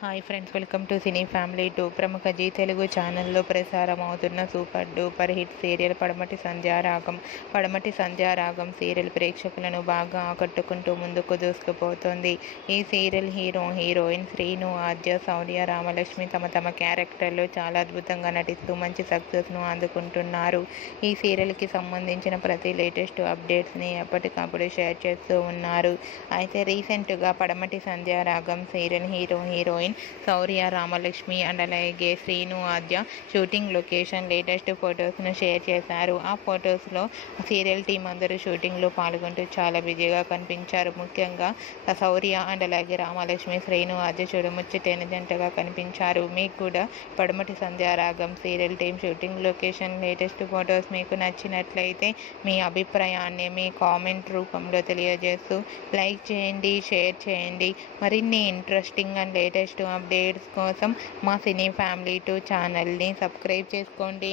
Hi friends, welcome to cine family 2. ప్రముఖ G Telugu ఛానల్లో ప్రసారం అవుతున్న సూపర్ డూపర్ హిట్ సీరియల్ పడమటి సంధ్యారాగం సీరియల్ ప్రేక్షకులను బాగా ఆకట్టుకుంటూ ముందుకు దూసుకుపోతుంది. ఈ సీరియల్ హీరోయిన్ శ్రీను, ఆద్య, శౌర్య, రామలక్ష్మి తమ క్యారెక్టర్లో చాలా అద్భుతంగా నటిస్తూ మంచి సక్సెస్ను అందుకుంటున్నారు. ఈ సీరియల్కి సంబంధించిన ప్రతి లేటెస్ట్ అప్డేట్స్ని ఎప్పటికప్పుడు షేర్ చేస్తూ ఉన్నారు. అయితే రీసెంట్గా Padamati Sandhyaragam serial heroine Shourya, Ramalakshmi and అలాగే Srinu, Aadya shooting location latest ఫొటోస్ను షేర్ చేశారు. ఆ ఫొటోస్లో సీరియల్ టీం అందరూ షూటింగ్లో పాల్గొంటూ చాలా బిజీగా కనిపించారు. ముఖ్యంగా శౌర్య అండ్ అలాగే రామలక్ష్మి, శ్రీను, ఆద్య చూడముచ్చటైన జంటగా కనిపించారు. మీకు కూడా Padamati Sandhyaragam serial team shooting location latest photos మీకు నచ్చినట్లయితే మీ అభిప్రాయాన్ని మీ కామెంట్ రూపంలో తెలియజేస్తూ లైక్ చేయండి, షేర్ చేయండి. మరిన్ని ఇంట్రెస్టింగ్ అండ్ లేటెస్ట్ అప్డేట్స్ కోసం మా సినీ ఫ్యామిలీ 2 ఛానల్ని సబ్స్క్రైబ్ చేసుకోండి.